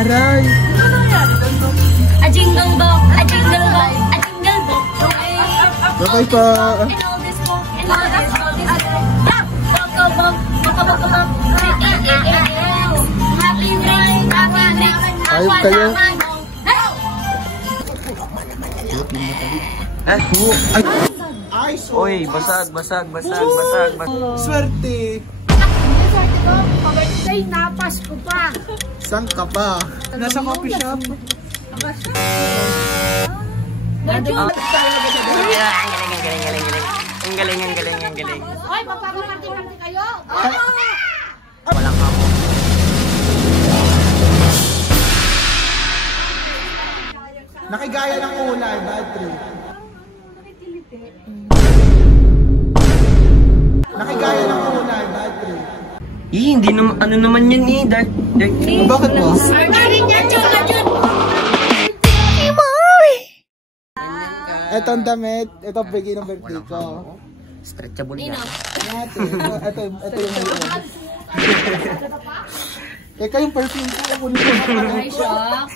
Aray! A jingle bell, a jingle bell, a jingle bell. Bye pa! Ayop kayo. Ay, Uy, basag. swerte! Swerte ko, pag-birthday na, Pasko pa. Saan ka pa? Nasa coffee shop. Ang galing. Hoy, magpapaparty-party kayo. Walang kamo. Nakigaya ng kulay, bad trip. Nakigaya ng kulay, bad trip. Hindi naman, ano naman yan dark. Bakit mo? Surgery niya, tsaka dyan. Ito ang damit. Ito ang bigay ng birthday ko. Stretchable yan. Ito yung ngayon. Teka yung perfume ko. Kunin ko. Ay, shock.